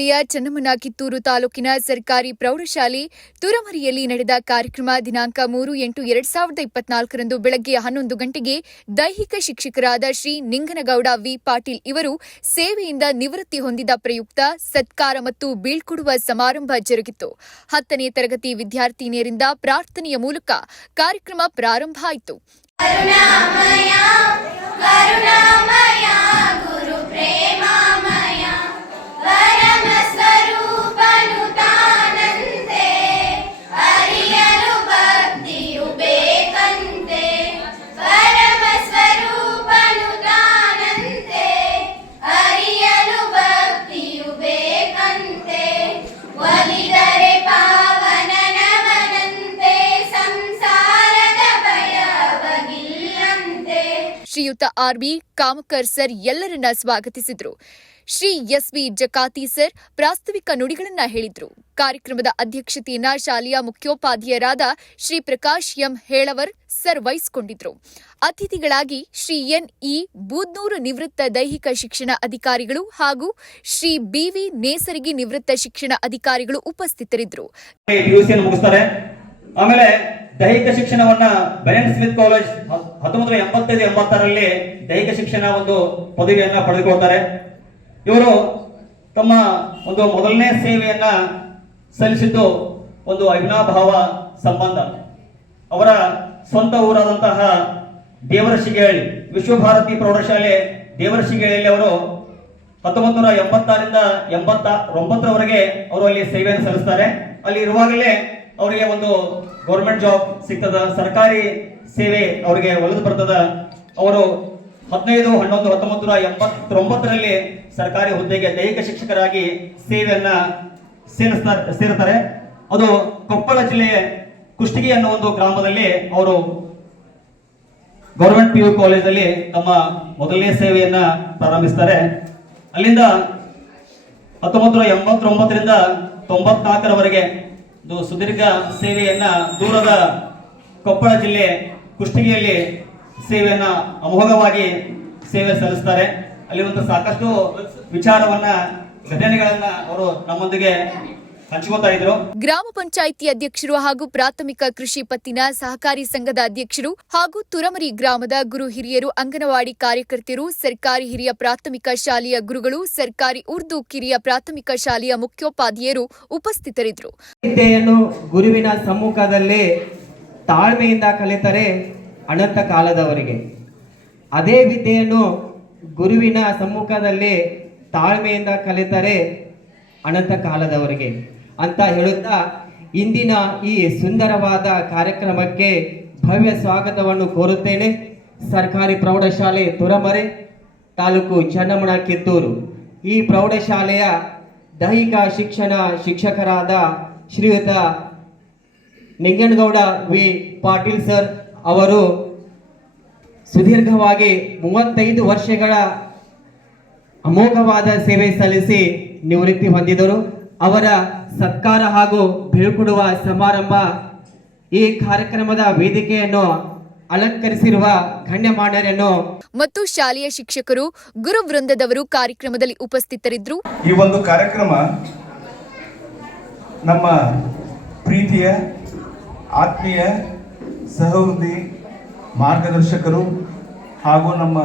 ಜಿಲ್ಲೆಯ ಚನ್ನಮ್ಮನ ಕಿತ್ತೂರು ತಾಲೂಕಿನ ಸರ್ಕಾರಿ ಪ್ರೌಢಶಾಲೆ ತುರಮರಿಯಲ್ಲಿ ನಡೆದ ಕಾರ್ಯಕ್ರಮ ದಿನಾಂಕ 3/8/2024 ಬೆಳಗ್ಗೆ 11 ಗಂಟೆಗೆ ದೈಹಿಕ ಶಿಕ್ಷಕರಾದ ಶ್ರೀ ನಿಂಗನಗೌಡ ವಿ ಪಾಟೀಲ್ ಇವರು ಸೇವೆಯಿಂದ ನಿವೃತ್ತಿ ಹೊಂದಿದ ಪ್ರಯುಕ್ತ ಸತ್ಕಾರ ಮತ್ತು ಬೀಳ್ಕೊಡುವ ಸಮಾರಂಭ ಜರುಗಿತು. 10ನೇ ತರಗತಿ ವಿದ್ಯಾರ್ಥಿನಿಯರಿಂದ ಪ್ರಾರ್ಥನೆಯ ಮೂಲಕ ಕಾರ್ಯಕ್ರಮ ಪ್ರಾರಂಭ ಆಯಿತು. ಶ್ರೀಯುತ ಆರ್.ಬಿ. ಕಾಮಕರ್ ಸರ್ ಎಲ್ಲರನ್ನ ಸ್ವಾಗತಿಸಿದರು. ಶ್ರೀ ಎಸ್.ವಿ. ಜಕಾತಿ ಸರ್ ಪ್ರಾಸ್ತಾವಿಕ ನುಡಿಗಳನ್ನ ಹೇಳಿದ್ರು. ಕಾರ್ಯಕ್ರಮದ ಅಧ್ಯಕ್ಷತೆಯನ್ನ ಶಾಲೆಯ ಮುಖ್ಯೋಪಾಧ್ಯಾಯರಾದ ಶ್ರೀ ಪ್ರಕಾಶ್ ಎಂ ಹೇಳವರ್ ಸರ್ ವಹಿಸಿಕೊಂಡಿದ್ರು. ಅತಿಥಿಗಳಾಗಿ ಶ್ರೀ ಎನ್.ಇ. ಬೂದ್ನೂರು ನಿವೃತ್ತ ದೈಹಿಕ ಶಿಕ್ಷಣ ಅಧಿಕಾರಿಗಳು ಹಾಗೂ ಶ್ರೀ ಬಿ.ವಿ. ನೇಸರಗಿ ನಿವೃತ್ತ ಶಿಕ್ಷಣ ಅಧಿಕಾರಿಗಳು ಉಪಸ್ಥಿತರಿದ್ದರು. ದೈಹಿಕ ಶಿಕ್ಷಣವನ್ನ ಬೆರೆನ್ ಸ್ಮಿತ್ ಕಾಲೇಜ್ 1985-86ರಲ್ಲಿ ದೈಹಿಕ ಶಿಕ್ಷಣ ಒಂದು ಪದವಿಯನ್ನ ಪಡೆದುಕೊಳ್ತಾರೆ. ಇವರು ತಮ್ಮ ಒಂದು ಮೊದಲನೇ ಸೇವೆಯನ್ನ ಸಲ್ಲಿಸಿದ್ದು ಒಂದು ಅವಿನಾಭಾವ ಸಂಬಂಧ. ಅವರ ಸ್ವಂತ ಊರಾದಂತಹ ದೇವರಶಿಗೇಳಿ ವಿಶ್ವಭಾರತಿ ಪ್ರೌಢಶಾಲೆ ದೇವರಶಿಗೇಳಿಯಲ್ಲಿ ಅವರು 1986ರಿಂದ 89ರವರೆಗೆ ಅವರು ಅಲ್ಲಿ ಸೇವೆಯನ್ನು ಸಲ್ಲಿಸ್ತಾರೆ. ಅಲ್ಲಿ ಇರುವಾಗಲೇ ಅವರಿಗೆ ಒಂದು ಗೌರ್ಮೆಂಟ್ ಜಾಬ್ ಸಿಗ್ತದ, ಸರ್ಕಾರಿ ಸೇವೆ ಅವರಿಗೆ ಒಲಿದು ಬರ್ತದ. ಅವರು 15/11/1989ರಲ್ಲಿ ಸರ್ಕಾರಿ ಹುದ್ದೆಗೆ ದೈಹಿಕ ಶಿಕ್ಷಕರಾಗಿ ಸೇವೆಯನ್ನ ಸೇರ್ತಾರೆ. ಅದು ಕೊಪ್ಪಳ ಜಿಲ್ಲೆಯ ಕುಷ್ಟಗಿ ಅನ್ನೋ ಒಂದು ಗ್ರಾಮದಲ್ಲಿ ಅವರು ಗೌರ್ಮೆಂಟ್ PU ಕಾಲೇಜಲ್ಲಿ ತಮ್ಮ ಮೊದಲನೇ ಸೇವೆಯನ್ನ ಪ್ರಾರಂಭಿಸ್ತಾರೆ. ಅಲ್ಲಿಂದ 1989ರಿಂದ 94ರವರೆಗೆ ಸುದೀರ್ಘ ಸೇವೆಯನ್ನ ದೂರದ ಕೊಪ್ಪಳ ಜಿಲ್ಲೆ ಕುಷ್ಟಗಿಯಲ್ಲಿ ಸೇವೆಯನ್ನ ಅಮೋಘವಾಗಿ ಸೇವೆ ಸಲ್ಲಿಸ್ತಾರೆ. ಅಲ್ಲಿರುವಂತಹ ಸಾಕಷ್ಟು ವಿಚಾರವನ್ನ ಘಟನೆಗಳನ್ನ ಅವರು ನಮ್ಮೊಂದಿಗೆ ಹಂಚಿಕೊಳ್ತಾ ಇದ್ರು. ಗ್ರಾಮ ಪಂಚಾಯಿತಿ ಅಧ್ಯಕ್ಷರು ಹಾಗೂ ಪ್ರಾಥಮಿಕ ಕೃಷಿ ಪತ್ತಿನ ಸಹಕಾರಿ ಸಂಘದ ಅಧ್ಯಕ್ಷರು ಹಾಗೂ ತುರಮರಿ ಗ್ರಾಮದ ಗುರು ಹಿರಿಯರು, ಅಂಗನವಾಡಿ ಕಾರ್ಯಕರ್ತೆಯರು, ಸರ್ಕಾರಿ ಹಿರಿಯ ಪ್ರಾಥಮಿಕ ಶಾಲೆಯ ಗುರುಗಳು, ಸರ್ಕಾರಿ ಉರ್ದು ಕಿರಿಯ ಪ್ರಾಥಮಿಕ ಶಾಲೆಯ ಮುಖ್ಯೋಪಾಧ್ಯಾಯರು ಉಪಸ್ಥಿತರಿದ್ದರು. ವಿದ್ಯೆಯನ್ನು ಗುರುವಿನ ಸಮ್ಮುಖದಲ್ಲಿ ತಾಳ್ಮೆಯಿಂದ ಕಲಿತರೆ ಅನಂತ ಕಾಲದವರೆಗೆ, ಅದೇ ವಿದ್ಯೆಯನ್ನು ಗುರುವಿನ ಸಮ್ಮುಖದಲ್ಲಿ ತಾಳ್ಮೆಯಿಂದ ಕಲಿತರೆ ಅನಂತ ಕಾಲದವರೆಗೆ ಅಂತ ಹೇಳುತ್ತಾ ಇಂದಿನ ಈ ಸುಂದರವಾದ ಕಾರ್ಯಕ್ರಮಕ್ಕೆ ಭವ್ಯ ಸ್ವಾಗತವನ್ನು ಕೋರುತ್ತೇನೆ. ಸರ್ಕಾರಿ ಪ್ರೌಢಶಾಲೆ ತುರಮರೆ, ತಾಲೂಕು ಚನ್ನಮ್ಮನ ಕಿತ್ತೂರು. ಈ ಪ್ರೌಢಶಾಲೆಯ ದೈಹಿಕ ಶಿಕ್ಷಣ ಶಿಕ್ಷಕರಾದ ಶ್ರೀಯುತ ನಿಂಗನಗೌಡ ವಿ ಪಾಟೀಲ್ ಸರ್ ಅವರು ಸುದೀರ್ಘವಾಗಿ 35 ವರ್ಷಗಳ ಅಮೋಘವಾದ ಸೇವೆ ಸಲ್ಲಿಸಿ ನಿವೃತ್ತಿ ಹೊಂದಿದರು. ಅವರ ಸತ್ಕಾರ ಹಾಗೂ ಬೀಳ್ಕೊಡುವ ಸಮಾರಂಭ ಈ ಕಾರ್ಯಕ್ರಮದ ವೇದಿಕೆಯನ್ನು ಅಲಂಕರಿಸಿರುವ ಗಣ್ಯಮಾನ್ಯರನ್ನು ಮತ್ತು ಶಾಲೆಯ ಶಿಕ್ಷಕರು, ಗುರು ವೃಂದದವರು ಕಾರ್ಯಕ್ರಮದಲ್ಲಿ ಉಪಸ್ಥಿತರಿದ್ದರು. ಈ ಒಂದು ಕಾರ್ಯಕ್ರಮ ನಮ್ಮ ಪ್ರೀತಿಯ ಆತ್ಮೀಯ ಸಹವೃದ್ಧಿ ಮಾರ್ಗದರ್ಶಕರು ಹಾಗೂ ನಮ್ಮ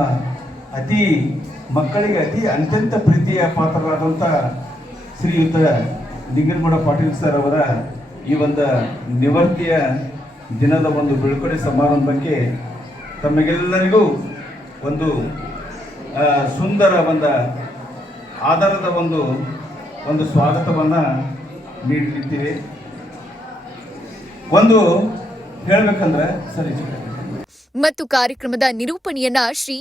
ಮಕ್ಕಳಿಗೆ ಅತ್ಯಂತ ಪ್ರೀತಿಯ ಪಾತ್ರರಾದಂಥ ಶ್ರೀಯುತ ನಿಂಗನಗೌಡ ಪಾಟೀಲ್ ಸರ್ ಅವರ ಈ ಒಂದು ನಿವೃತ್ತಿಯ ದಿನದ ಒಂದು ಬೀಳ್ಕೊಡುಗೆ ಸಮಾರಂಭಕ್ಕೆ ತಮಗೆಲ್ಲರಿಗೂ ಒಂದು ಸುಂದರ ಆಧಾರದ ಒಂದು ಸ್ವಾಗತವನ್ನು ನೀಡಲಿದ್ದೀವಿ. ಒಂದು ಹೇಳಬೇಕಂದ್ರೆ ಸರಿ ಮತ್ತು ಕಾರ್ಯಕ್ರಮದ ನಿರೂಪಣೆಯನ್ನ ಶ್ರೀ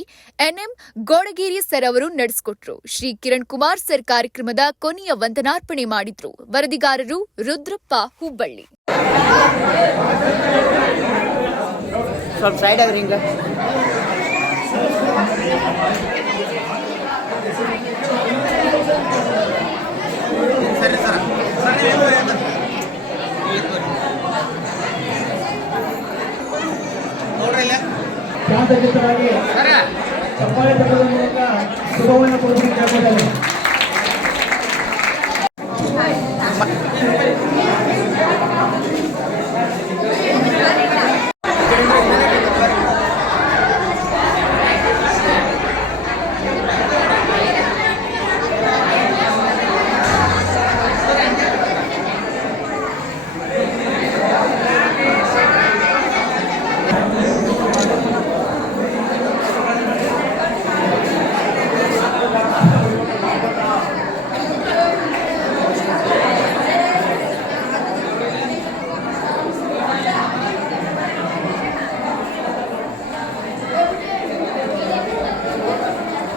ಎನ್.ಎಂ. ಗೋಡಗೇರಿ ಸರ್ ಅವರು ನಡೆಸಿಕೊಟ್ರು. ಶ್ರೀ ಕಿರಣ್ ಕುಮಾರ್ ಸರ್ ಕಾರ್ಯಕ್ರಮದ ಕೊನೆಯ ವಂದನಾರ್ಪಣೆ ಮಾಡಿದ್ರು. ವರದಿಗಾರರು ರುದ್ರಪ್ಪ, ಹುಬ್ಬಳ್ಳಿ. ಶಾಂತಚಿತ್ತರಾಗಿ ಚಪ್ಪಾಳೆ ತಟ್ಟುವ ಮೂಲಕ ಶುಭವನ್ನು ಕೊಡುತ್ತಿದ್ದಾರೆ.